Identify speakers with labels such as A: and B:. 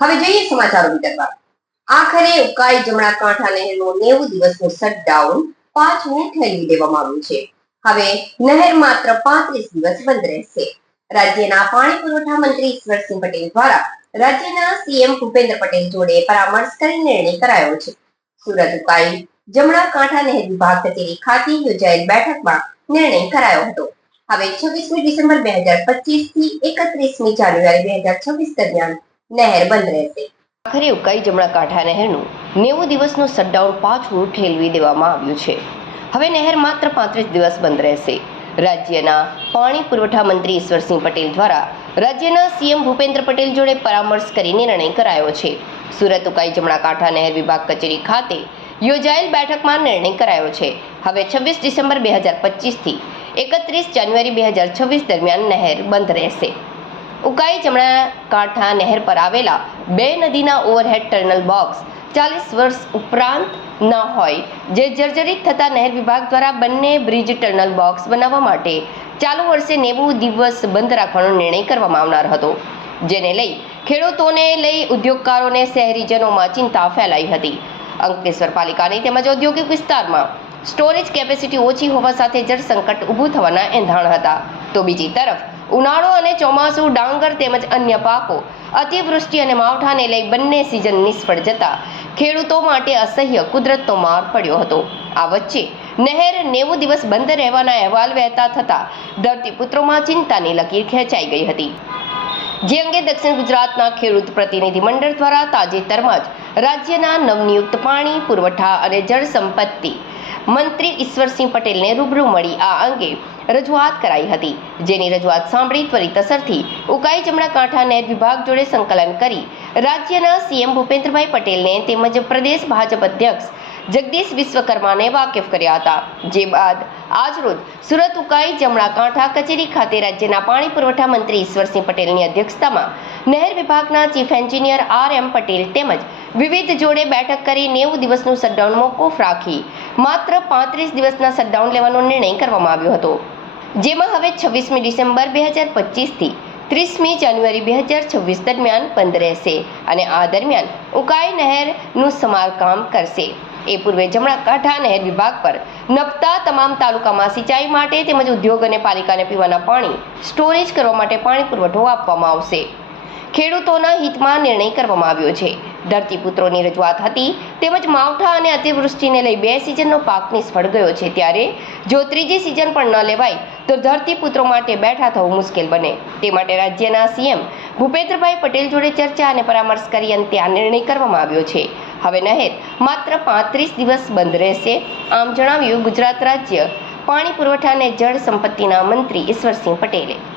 A: હવે જોઈએ સમાચારો વિગતવાર. આખરે ઉકાઈ જમણા કાંઠા નહેરનો નેવું દિવસનું શટડાઉન પાછું ઠેલવી દેવામાં આવ્યું છે. હવે નહેર માત્ર પાંત્રીસ દિવસ બંધ રહેશે. રાજ્યના પાણી પુરવઠા મંત્રી ઈશ્વરસિંહ પટેલ દ્વારા રાજ્યના સીએમ ભૂપેન્દ્ર પટેલ જોડે પરામર્શ કરી નિર્ણય કરાયો છે. સુરત ઉકાઈ જમણા કાંઠા નહેર વિભાગ કચેરી ખાતે યોજાયેલ બેઠકમાં નિર્ણય કરાયો હતો. હવે છવ્વીસમી ડિસેમ્બર બે હજાર પચીસથી એકત્રીસમી જાન્યુઆરી બે હજાર છવ્વીસ દરમિયાન નહેર બંધ રહેશે. આખરે ઉકાઈ જમણા કાંઠા નહેરનું નેવું દિવસનું શટડાઉન પાછું ઠેલવી દેવામાં આવ્યું છે. હવે નહેર માત્ર પાંત્રીસ દિવસ બંધ રહેશે. રાજ્યના પાણી પુરવઠા મંત્રી ઈશ્વરસિંહ પટેલ દ્વારા રાજ્યના સીએમ ભૂપેન્દ્ર પટેલ જોડે પરામર્શ કરી નિર્ણય કરાયો છે. સુરત ઉકાઈ જમણા કાંઠા નહેર વિભાગ કચેરી ખાતે યોજાયેલ બેઠકમાં નિર્ણય કરાયો છે. હવે છવ્વીસ ડિસેમ્બર બે હજાર પચીસથી એકત્રીસ જાન્યુઆરી બે હજાર છવ્વીસ દરમિયાન નહેર બંધ રહેશે. ઉકાઈ જમણા કાંઠા નહેર પર આવેલા બે નદીના ઓવરહેડ ટર્નલ બોક્સ ચાલીસ વર્ષ ઉપરાંત ન હોય, જે જર્જરિત થતા નહેર વિભાગ દ્વારા બંને બ્રિજ ટર્નલ બોક્સ બનાવવા માટે ચાલુ વર્ષે નેવું દિવસ બંધ રાખવાનો નિર્ણય કરવામાં આવનાર હતો, જેને લઈ ખેડૂતોને લઈ ઉદ્યોગકારોને શહેરીજનોમાં ચિંતા ફેલાઈ હતી. અંકલેશ્વર પાલિકાની તેમજ ઔદ્યોગિક વિસ્તારમાં સ્ટોરેજ કેપેસિટી ઓછી હોવા સાથે જળ સંકટ ઊભું થવાના એંધાણ હતા. તો બીજી તરફ ઉનાળો અને ચોમાસું, ડાંગર તેમજ અન્ય પાકો. અતિવૃષ્ટિ અને માવઠાને લઈ બંને સિઝન નિષ્ફળ જતા ખેડૂતો માટે અસહ્ય કુદરતનો માર પડ્યો હતો. આ વચ્ચે નહેર નેવું દિવસ બંધ રહેવાના અહેવાલ વહેતા થતા ધરતીપુત્રોમાં ચિંતાની લકીર ખેંચાઈ ગઈ હતી. જે અંગે દક્ષિણ ગુજરાતના ખેડૂત પ્રતિનિધિ મંડળ દ્વારા તાજેતરમાં જ રાજ્યના નવનિયુક્ત પાણી, પુરવઠા અને જળ સંપત્તિ મંત્રી ઈશ્વરસિંહ પટેલને રૂબરૂ મળી આ અંગે રજૂઆત કરાઈ હતી. જેની રજૂઆત સાંભળી ત્વરિત અસરથી ઉકાઈ જમણા કાંઠા નહેર વિભાગ જોડે સંકલન કરી રાજ્યના સીએમ ભૂપેન્દ્રભાઈ પટેલને તેમજ પ્રદેશ ભાજપ અધ્યક્ષ જગદીશ વિશ્વકર્માને વાકેફ કર્યા હતા. જે બાદ આજરોજ સુરત ઉકાઈ જમણા કાંઠા કચેરી ખાતે રાજ્યના પાણી પુરવઠા મંત્રી ઈશ્વરસિંહ પટેલની અધ્યક્ષતામાં નહેર વિભાગના chief engineer R M Patel તેમજ વિવિધ જોડે બેઠક કરી નેવું દિવસનું શટડાઉન મોકૂફ રાખી. માત્ર પાંત્રીસ દિવસના શટડાઉન લેવાનો નિર્ણય કરવામાં આવ્યો હતો. જેમાં હવે છવ્વીસમી ડિસેમ્બર બે હજાર પચીસથી ત્રીસમી જાન્યુઆરી બે હજાર છવ્વીસ દરમિયાન બંધ રહેશે અને આ દરમિયાન ઉકાઈ નહેરનું સમારકામ કરશે. એ પૂર્વે જમણા કાંઠા નહેર વિભાગ પર નપતા તમામ તાલુકામાં સિંચાઈ માટે તેમજ ઉદ્યોગ અને પાલિકાને પીવાના પાણી સ્ટોરેજ કરવા માટે પાણી પુરવઠો આપવામાં આવશે. ખેડૂતોના હિતમાં નિર્ણય કરવામાં આવ્યો છે. ધરતીપુત્રોની રજૂઆત હતી. તેમજ માવઠા અને અતિવૃષ્ટિને લઈ બે સિઝનનો પાક નિષ્ફળ ગયો છે. ત્યારે જો ત્રીજી સિઝન પણ ન લેવાય, તો ધરતીપુત્રો માટે બેઠા થવું મુશ્કેલ બને. તે માટે રાજ્યના સીએમ ભૂપેન્દ્રભાઈ પટેલ જોડે ચર્ચા અને પરામર્શ કરી અંતે આ નિર્ણય કરવામાં આવ્યો છે. હવે નહેર માત્ર પાંત્રીસ દિવસ બંધ રહેશે. આમ જણાવ્યું ગુજરાત રાજ્ય પાણી પુરવઠા અને જળ સંપત્તિના મંત્રી ઈશ્વરસિંહ પટેલે.